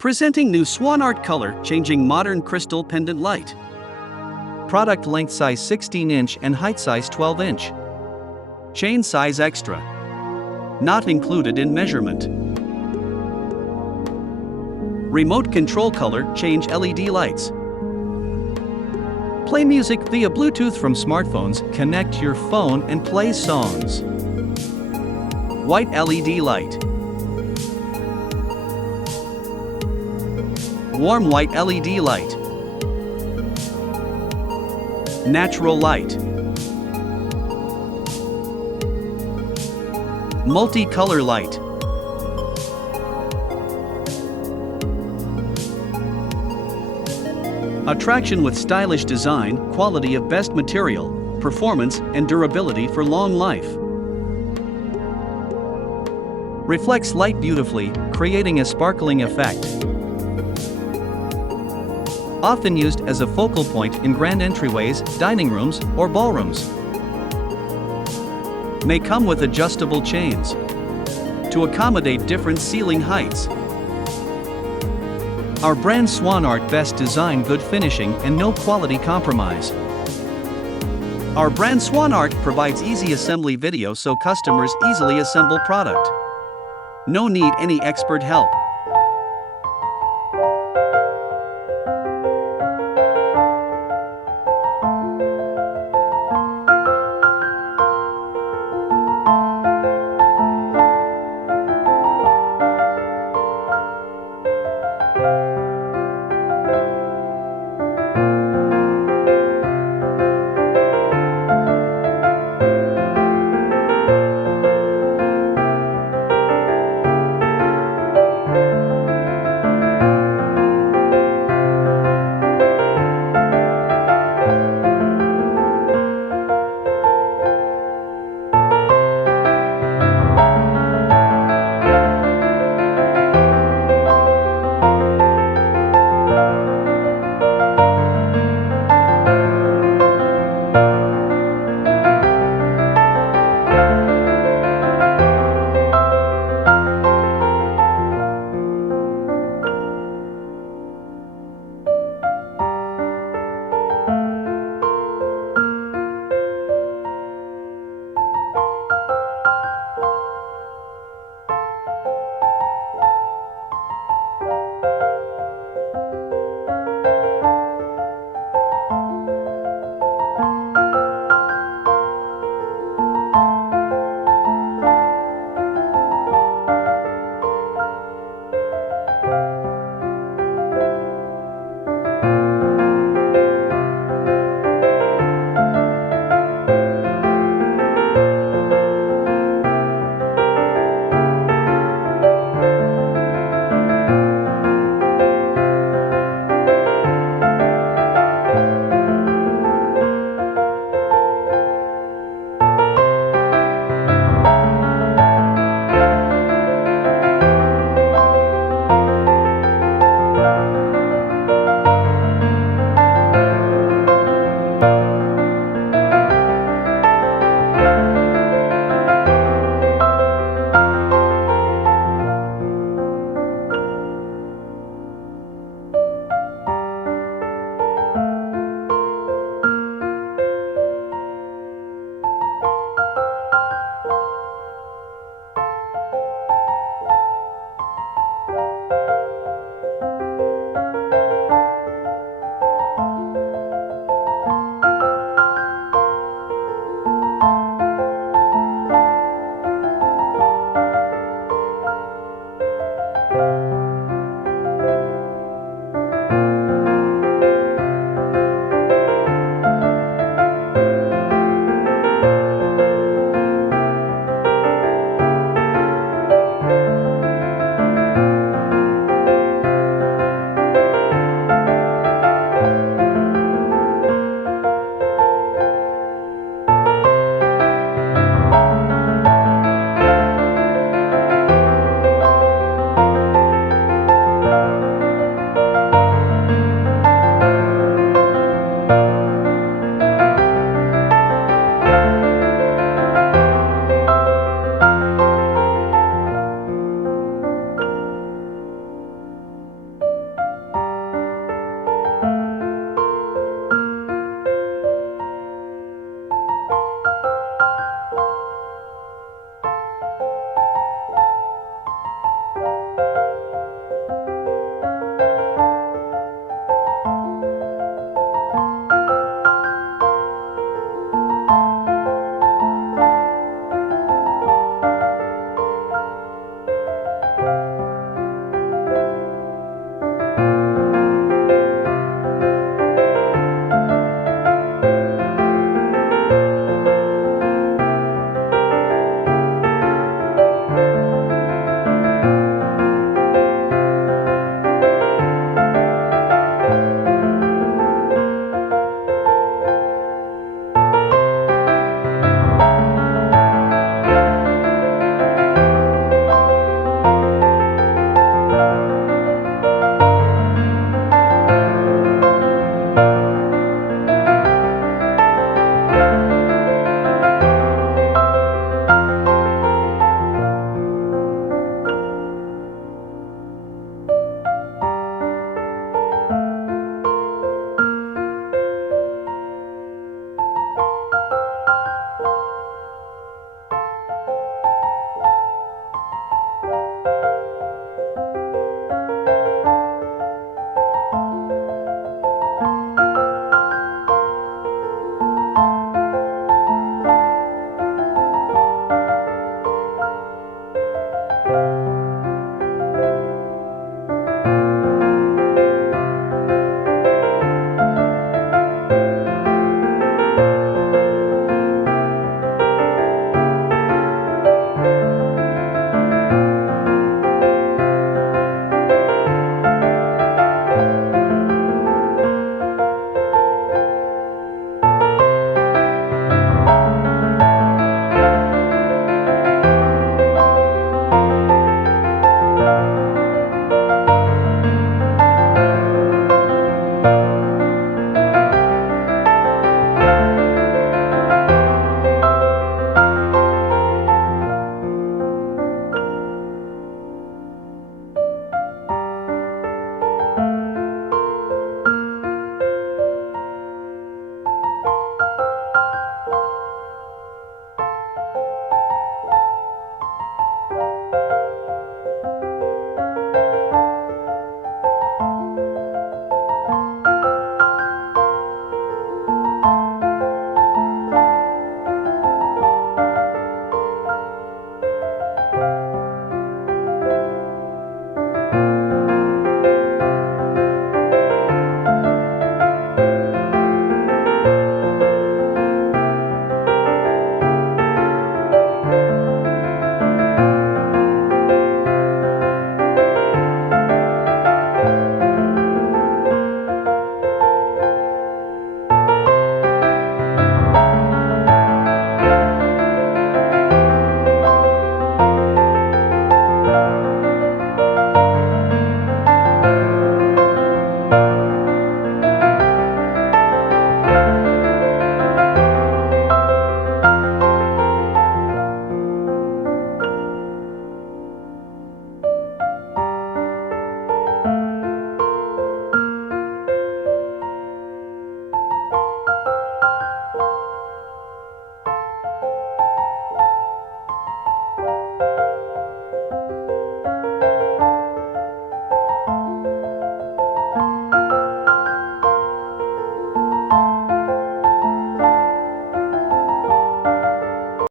Presenting new Swanart color changing modern crystal pendant light. Product length size 16-inch and height size 12-inch. Chain size extra. Not included in measurement. Remote control color change LED lights. Play music via Bluetooth from smartphones, connect your phone and play songs. White LED light. Warm white LED light. Natural light. Multi-color light. Attraction with stylish design, quality of best material, performance and durability for long life. Reflects light beautifully, creating a sparkling effect. Often used as a focal point in grand entryways, dining rooms, or ballrooms. May come with adjustable chains to accommodate different ceiling heights. Our brand Swanart, best design, good finishing, and no quality compromise. Our brand Swanart provides easy assembly video so customers easily assemble product. No need any expert help.